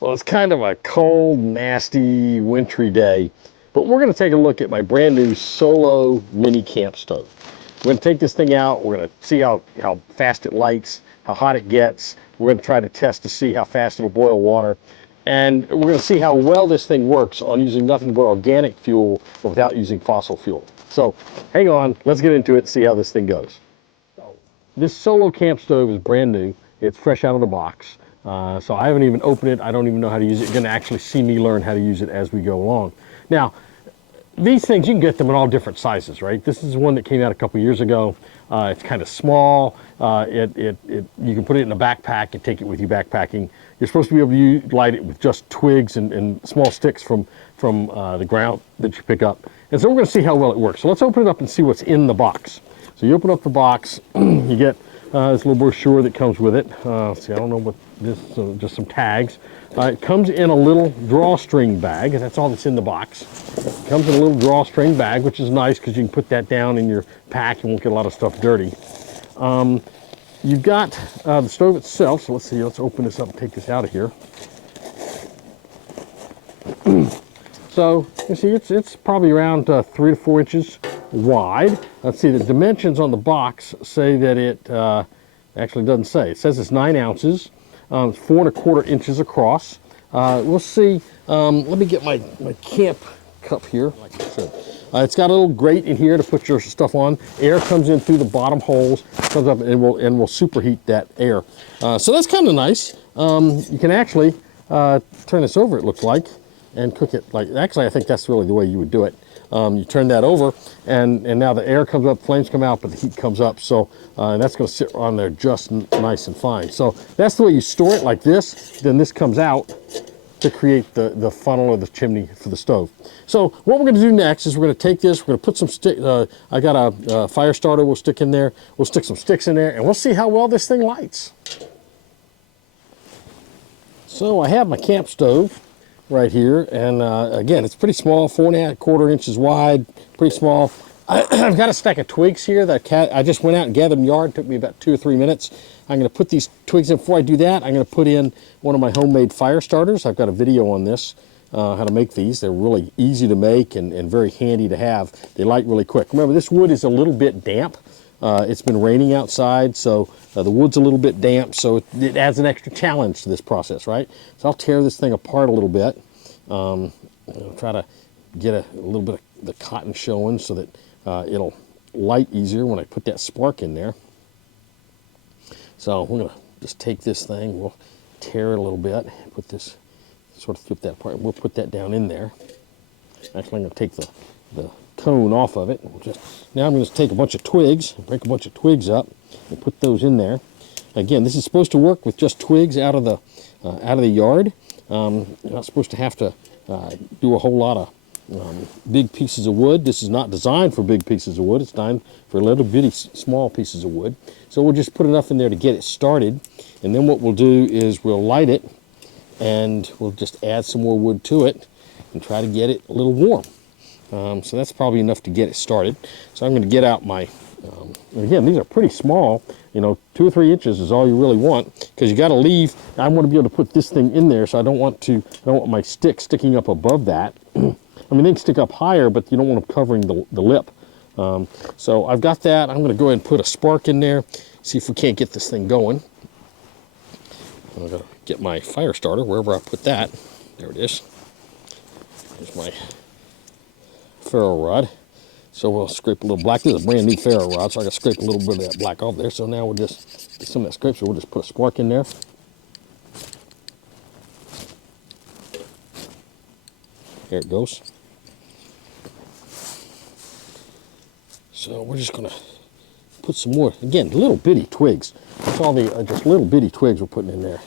Well, it's kind of a cold, nasty, wintry day, but we're going to take a look at my brand new Solo mini camp stove. We're going to take this thing out. We're going to see how fast it lights, how hot it gets. We're going to try to test to see how fast it'll boil water. And we're going to see how well this thing works on using nothing but organic fuel without using fossil fuel. So hang on, let's get into it and see how this thing goes. This Solo camp stove is brand new. It's fresh out of the box. So I haven't even opened it. I don't even know how to use it. You're going to actually see me learn how to use it as we go along. Now, these things, you can get them in all different sizes, right? This is one that came out a couple years ago. It's kind of small. You can put it in a backpack and take it with you backpacking. You're supposed to be able to light it with just twigs and small sticks from the ground that you pick up. And so we're going to see how well it works. So let's open it up and see what's in the box. So you open up the box, you get this little brochure that comes with it. See, I don't know what this is, just some tags. It comes in a little drawstring bag, and that's all that's in the box. It comes in a little drawstring bag, which is nice because you can put that down in your pack and won't get a lot of stuff dirty. You've got the stove itself, so let's see, let's open this up and take this out of here. So you see, it's probably around 3 to 4 inches wide. Let's see, the dimensions on the box say that it actually doesn't say. It says it's 9 ounces. It's 4¼ inches across. We'll see. Let me get my camp cup here. Like I said, it's got a little grate in here to put your stuff on. Air comes in through the bottom holes, comes up and will superheat that air. So that's kind of nice. You can actually turn this over, it looks like, and cook it like. Actually, I think that's really the way you would do it. You turn that over, and now the air comes up, flames come out, but the heat comes up. So that's going to sit on there just nice and fine. So that's the way you store it, like this. Then this comes out to create the funnel or the chimney for the stove. So what we're going to do next is we're going to take this, we're going to put some stick. I got a fire starter we'll stick in there. We'll stick some sticks in there, and we'll see how well this thing lights. So I have my camp stove right here, and again, it's pretty small, 4¼ inches wide, pretty small. I've got a stack of twigs here that I just went out and gathered in the yard. It took me about 2 or 3 minutes. I'm going to put these twigs in. Before I do that, I'm going to put in one of my homemade fire starters. I've got a video on this, how to make these. They're really easy to make and very handy to have. They light really quick. Remember, this wood is a little bit damp. It's been raining outside, so the wood's a little bit damp, so it adds an extra challenge to this process, right? So I'll tear this thing apart a little bit. I'll try to get a little bit of the cotton showing so that it'll light easier when I put that spark in there. So we're going to just take this thing, we'll tear it a little bit, put this, sort of flip that apart, and we'll put that down in there. Actually, I'm going to take the cone off of it. Now I'm going to take a bunch of twigs, break a bunch of twigs up, and put those in there. Again, this is supposed to work with just twigs out of the yard. You're not supposed to have to do a whole lot of big pieces of wood. This is not designed for big pieces of wood. It's designed for little bitty small pieces of wood. So we'll just put enough in there to get it started, and then what we'll do is we'll light it, and we'll just add some more wood to it and try to get it a little warm. So that's probably enough to get it started. So I'm going to get out my, again, these are pretty small, 2 or 3 inches is all you really want, because you got to leave. I want to be able to put this thing in there, so I don't want my stick sticking up above that. I mean, they can stick up higher, but you don't want them covering the lip. So I've got that. I'm going to go ahead and put a spark in there, see if we can't get this thing going. I'm going to get my fire starter, wherever I put that. There it is. There's my ferro rod. So we'll scrape a little black. This is a brand new ferro rod, so I got to scrape a little bit of that black off there. So now we'll just get some of that scrape, so we'll just put a spark in there. There it goes. So we're just going to put some more, again, little bitty twigs. That's all the just little bitty twigs we're putting in there.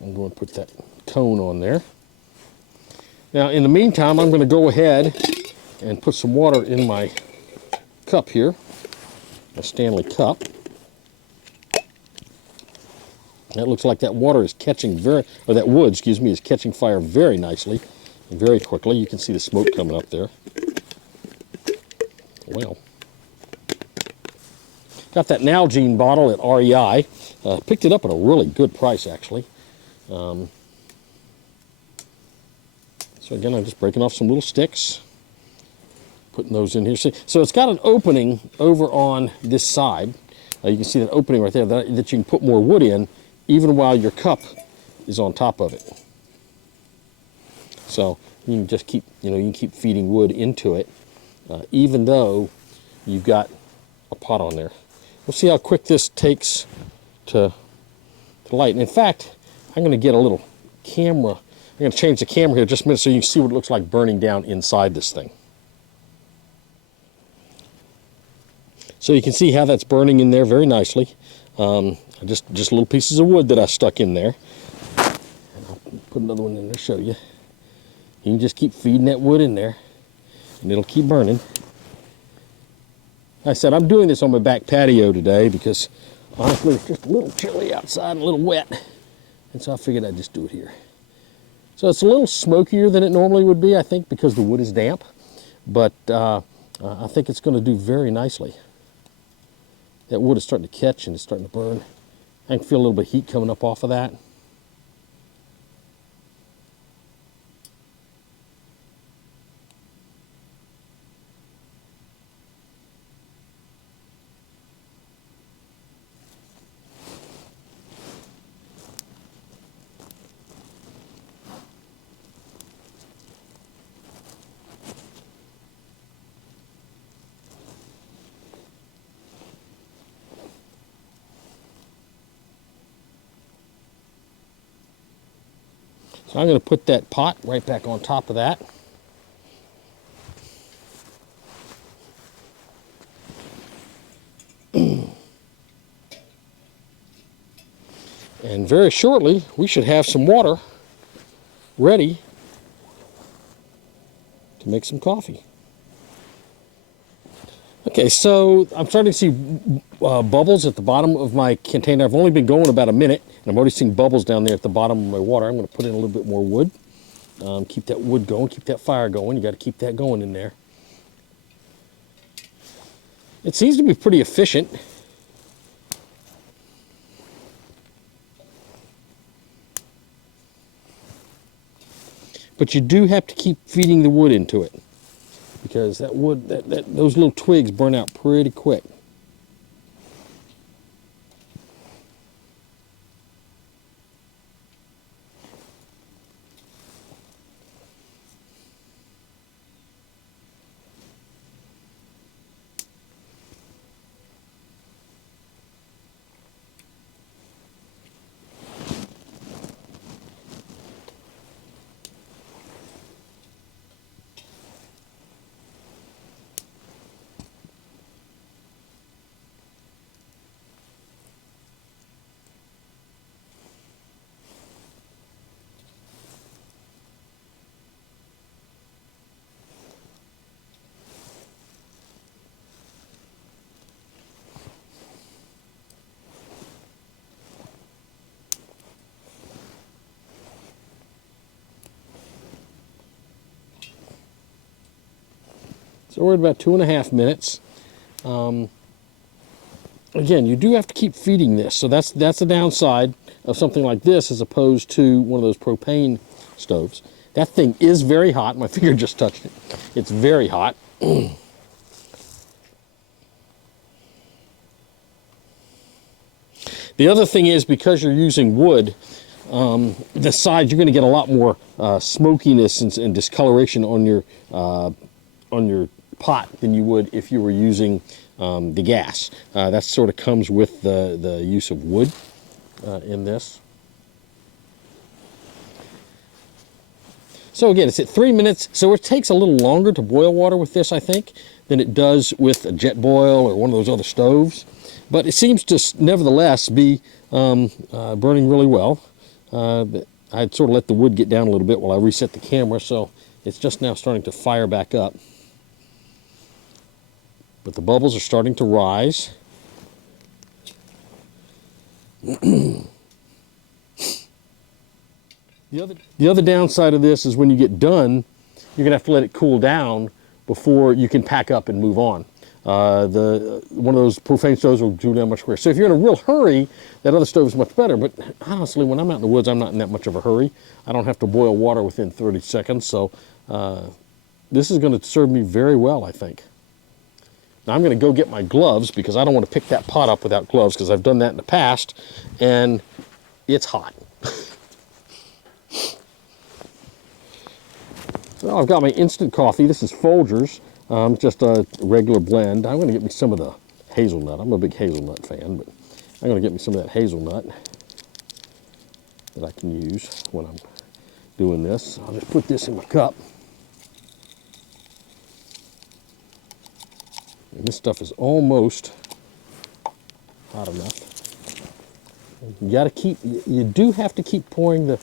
I'm going to put that cone on there. Now, in the meantime, I'm going to go ahead and put some water in my cup here, a Stanley cup. That looks like that water is catching or that wood, excuse me, is catching fire very nicely and very quickly. You can see the smoke coming up there. Well, got that Nalgene bottle at REI. Picked it up at a really good price, actually. So again, I'm just breaking off some little sticks, putting those in here. So it's got an opening over on this side. You can see that opening right there that you can put more wood in, even while your cup is on top of it. So you can just keep, you can keep feeding wood into it, even though you've got a pot on there. We'll see how quick this takes to light. And in fact, I'm going to get a little camera. I'm going to change the camera here just a minute so you can see what it looks like burning down inside this thing. So you can see how that's burning in there very nicely. Just little pieces of wood that I stuck in there. And I'll put another one in there to show you. You can just keep feeding that wood in there, and it'll keep burning. Like I said, I'm doing this on my back patio today because honestly it's just a little chilly outside and a little wet. And so I figured I'd just do it here. So it's a little smokier than it normally would be, I think, because the wood is damp. But I think it's going to do very nicely. That wood is starting to catch and it's starting to burn. I can feel a little bit of heat coming up off of that. So I'm going to put that pot right back on top of that. And very shortly, we should have some water ready to make some coffee. Okay, so I'm starting to see bubbles at the bottom of my container. I've only been going about a minute, and I'm already seeing bubbles down there at the bottom of my water. I'm going to put in a little bit more wood. Keep that wood going, keep that fire going. You got to keep that going in there. It seems to be pretty efficient. But you do have to keep feeding the wood into it, because that wood, those little twigs burn out pretty quick. So we're at about 2.5 minutes. Again, you do have to keep feeding this. So that's the downside of something like this as opposed to one of those propane stoves. That thing is very hot. My finger just touched it. It's very hot. The other thing is, because you're using wood, the sides, you're going to get a lot more smokiness and discoloration on your pot than you would if you were using the gas. That sort of comes with the use of wood in this. So again, it's at 3 minutes, so it takes a little longer to boil water with this, I think, than it does with a jet boil or one of those other stoves. But it seems to nevertheless be burning really well. I'd sort of let the wood get down a little bit while I reset the camera, so it's just now starting to fire back up. But the bubbles are starting to rise. The other downside of this is when you get done, you're gonna have to let it cool down before you can pack up and move on. One of those propane stoves will do down much quicker. So if you're in a real hurry, that other stove is much better. But honestly, when I'm out in the woods, I'm not in that much of a hurry. I don't have to boil water within 30 seconds. So this is going to serve me very well, I think. Now I'm going to go get my gloves because I don't want to pick that pot up without gloves because I've done that in the past and it's hot. So I've got my instant coffee. This is Folgers. Just a regular blend. I'm going to get me some of the hazelnut. I'm a big hazelnut fan, but I'm going to get me some of that hazelnut that I can use when I'm doing this. I'll just put this in my cup. And this stuff is almost hot enough. You got to keep. You do have to keep putting the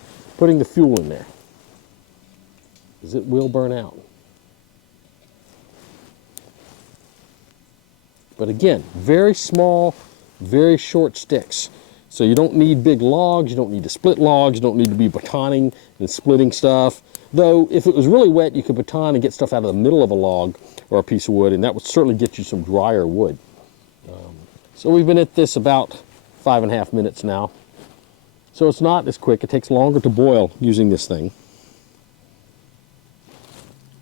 fuel in there, because it will burn out. But again, very small, very short sticks. So you don't need big logs, you don't need to split logs, you don't need to be batoning and splitting stuff. Though, if it was really wet, you could baton and get stuff out of the middle of a log or a piece of wood, and that would certainly get you some drier wood. So we've been at this about 5.5 minutes now. So it's not as quick, it takes longer to boil using this thing.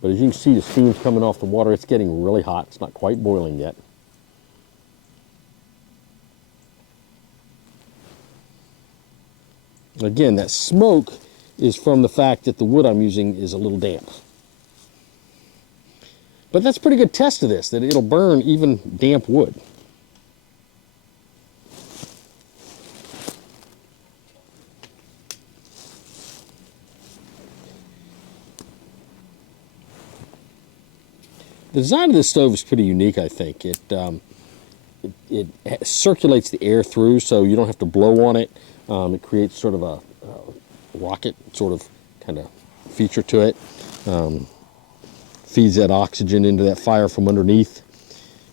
But as you can see, the steam's coming off the water, it's getting really hot. It's not quite boiling yet. Again, that smoke is from the fact that the wood I'm using is a little damp. But that's a pretty good test of this, that it'll burn even damp wood. The design of this stove is pretty unique, I think. It circulates the air through, so you don't have to blow on it. It creates sort of a rocket sort of kind of feature to it. Feeds that oxygen into that fire from underneath,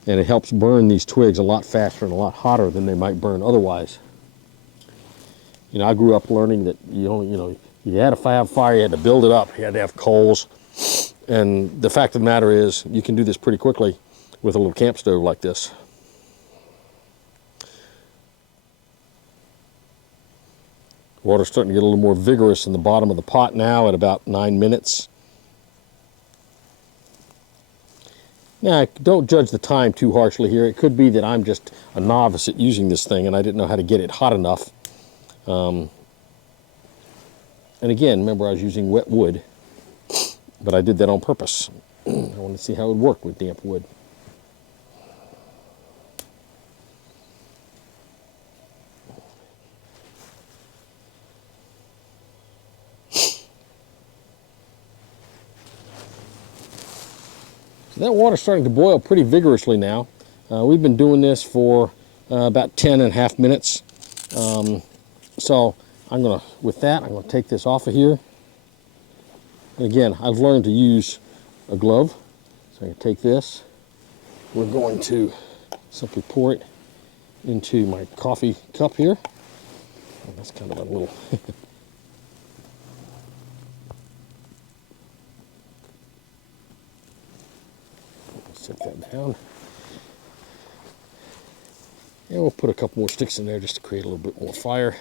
and it helps burn these twigs a lot faster and a lot hotter than they might burn otherwise. You know, I grew up learning that you had to have fire, you had to build it up, you had to have coals. And the fact of the matter is, you can do this pretty quickly with a little camp stove like this. Water's starting to get a little more vigorous in the bottom of the pot now at about 9 minutes. Now, don't judge the time too harshly here. It could be that I'm just a novice at using this thing and I didn't know how to get it hot enough. And again, remember, I was using wet wood, but I did that on purpose. I wanted to see how it would work with damp wood. That water's starting to boil pretty vigorously now. We've been doing this for about 10.5 minutes. So with that, I'm gonna take this off of here. And again, I've learned to use a glove. So I can take this. We're going to simply pour it into my coffee cup here. Oh, that's kind of a little set that down. And we'll put a couple more sticks in there just to create a little bit more fire.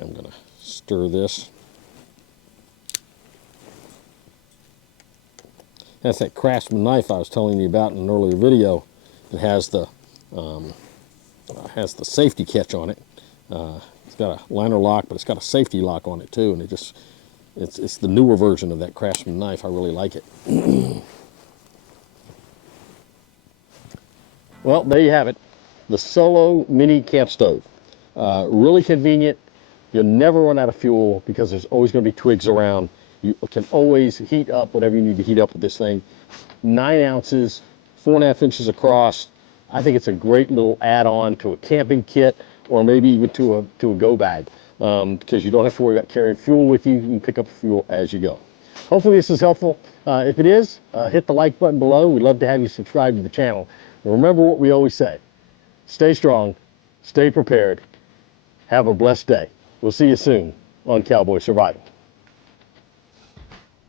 I'm going to stir this. That's that Craftsman knife I was telling you about in an earlier video. It has the safety catch on it. It's got a liner lock, but it's got a safety lock on it too, and it's the newer version of that Craftsman knife. I really like it. Well, there you have it, the Solo Mini Camp Stove. Really convenient. You'll never run out of fuel because there's always going to be twigs around. You can always heat up whatever you need to heat up with this thing. 9 ounces, 4.5 inches across. I think it's a great little add-on to a camping kit or maybe even to a go bag, because you don't have to worry about carrying fuel with you. You can pick up fuel as you go. Hopefully this is helpful. If it is, hit the like button below. We'd love to have you subscribe to the channel. And remember what we always say: stay strong, stay prepared, have a blessed day. We'll see you soon on Cowboy Survival.